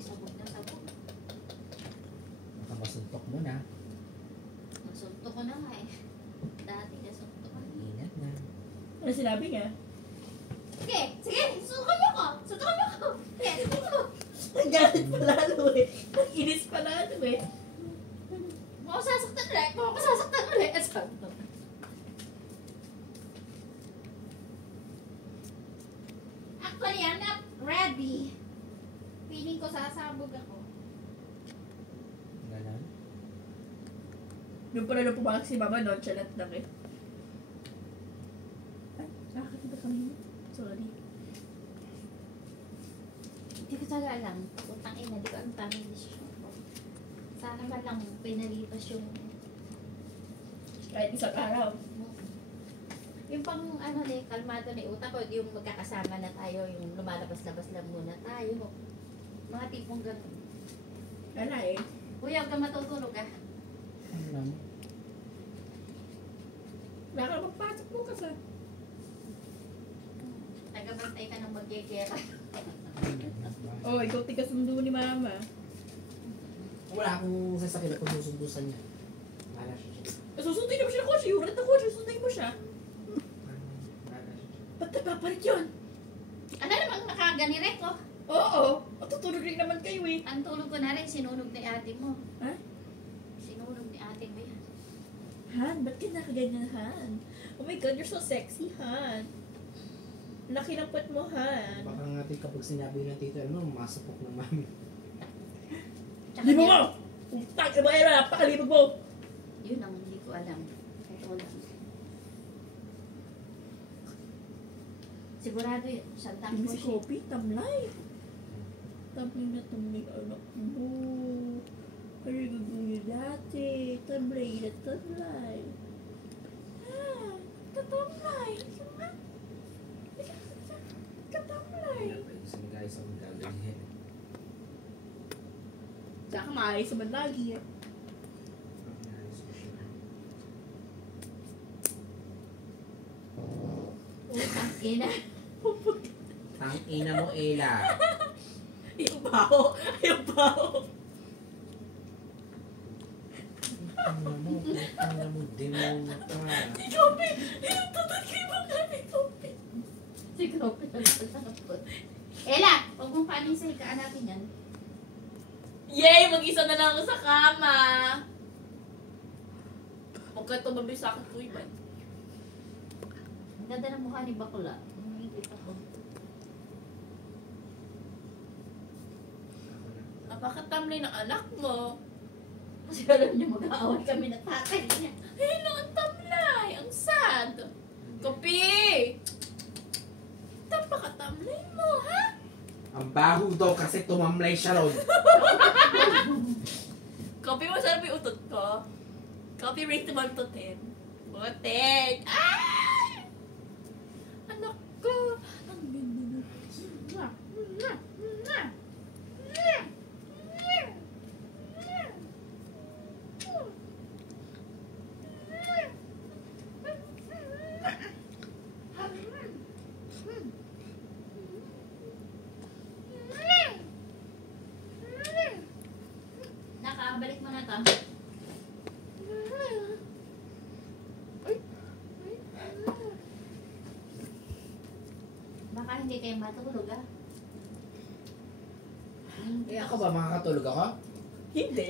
sabog na sabog. Baka masuntok mo na. Nasuntok ko na nga eh. Dati nasuntok ko. Ingat na. Ano sinabi niya? Sige, sige, susukan niyo ko. Susukan niyo ko. Sige, susukan ko. Ang galit pa lalo eh. Ang inis pa lalo eh. Mukha sasaktan ulit. Mukha sasaktan ulit. Sabi ko. Actually, I'm not ready. Feeling ko sasabog ako. Ganon. Yung pala na pumakak si Mama, nonchalant lang eh. Ay, nakakita kami. Sorry. Hindi ko talaga alam. Putang ina, di ko ang tamang desisyon ko. Sana man lang pinalipas yung... Kahit isang araw. Yung pang ano ni, kalmado ni utak ko, yung magkakasama na tayo, yung lumalabas-labas lang muna tayo. Mga tipong gano'n. Wala eh. Kuya, huwag ka matutulog ah. Ano naman? Baka magpasok bukas ah. Tagabantay ka ng magyegera. Oh, ikaw tigas sundo ni Mama. Wala akong sasakyan kung susundusan niya. Wala siya. Susundin mo siya ng kotse. Urat na kotse, susundin mo siya. Wala siya. Ba't napapalit yun? Ano namang nakaganire ko? Oo, matutulog rin naman kayo eh. Ang tulog ko na rin, sinunog ni ate mo. Ha? Sinunog ni ate mo yan. Han, ba't ka nakaganyan, Han? Oh my God, you're so sexy, Han. Laki ng puwet mo, Han. Baka nga kapag sinabi ng tito, ano, masapok ng mami. Tsaka Libog niya- mo! Utang, iba kayo, napakalibog mo! Yun ang hindi ko alam. Ito lang. Sigurado yun. Sandang Hindi ko si siya. Kopi, tamlay. Tamlay na tamlay, anak mo. Ano gagawin dati? Tamlay na tamlay. Ah, katamlay. Katamlay. Isang guys ang gaganyan. Tsaka maayos naman lagi eh. Utang ina. Ang ina mo, Ella. Yung baho. Yung baho. Ang ina mo, demonyo ka. Si Kopi! Yung tutod kayo mo kami, Kopi. Siguro pinagpapalapot. Ella, huwag mong panisay ka natin yan. Yay! Mag-isa na lang ako sa kama. Huwag ka tumabi sa akin, Kuy man. Ang ganda ng mukha ni Bakula. Nakikita ko. Napakatamlay ng anak mo. Kasi alam niyo mag-aaway kami na tatay niya. Hello, ang tamlay. Ang sad. Kopi! Napakatamlay mo, ha? Ang baho daw kasi tumamlay siya ron. Kopi, masarap yung utot ko. Kopi, rate 1 to 10. 10. Ay! Anak ko. Ang ganda na. Nakabalik mo na to. Baka hindi kayo matulog ah. Eh ako ba, makakatulog ako? Hindi.